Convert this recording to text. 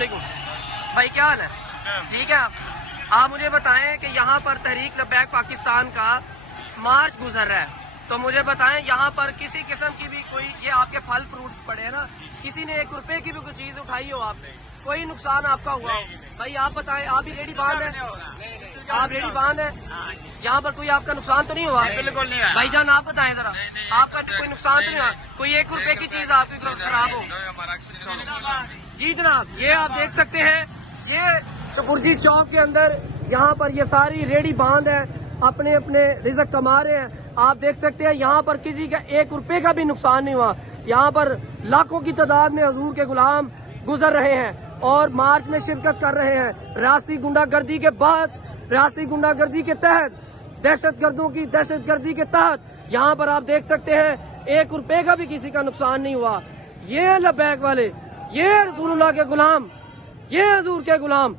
علیکم بھائی، کیا حال ہے؟ ٹھیک ہے آپ مجھے بتائیں کہ یہاں پر تحریک لبیک پاکستان کا مارچ گزر رہا ہے، تو مجھے بتائیں یہاں پر کسی قسم کی بھی کوئی، یہ آپ کے پھل فروٹس پڑے ہیں نا، کسی نے 1 روپے کی بھی کوئی چیز اٹھائی ہو، آپ نے کوئی نقصان آپ کا ہوا ہو؟ بھائی آپ بتائیں، آپ بھی ریڈی باندھ ہیں، آپ ریڈی باندھ ہیں، یہاں پر کوئی آپ کا نقصان تو نہیں ہوا؟ بالکل نہیں ہے بھائی جان آپ بتائیں ذرا، آپ کا کوئی نقصان تو نہیں ہوا؟ کوئی 1 روپے کی چیز آپ کی خراب ہو؟ جی جناب، یہ آپ دیکھ سکتے ہیں، یہ چپرجی چوک کے اندر یہاں پر یہ ساری ریڑی باندھ ہے، اپنے اپنے رزق کما رہے ہیں۔ آپ دیکھ سکتے ہیں یہاں پر کسی کا 1 روپے کا بھی نقصان نہیں ہوا۔ یہاں پر لاکھوں کی تعداد میں حضور کے غلام گزر رہے ہیں اور مارچ میں شرکت کر رہے ہیں۔ ریاستی گنڈا گردی کے بعد، ریاستی گنڈا گردی کے تحت، دہشت گردوں کی دہشت گردی کے تحت یہاں پر آپ دیکھ سکتے ہیں 1 روپے کا بھی کسی کا نقصان نہیں ہوا۔ یہ لبیک والے، یہ رسول اللہ کے غلام، یہ حضور کے غلام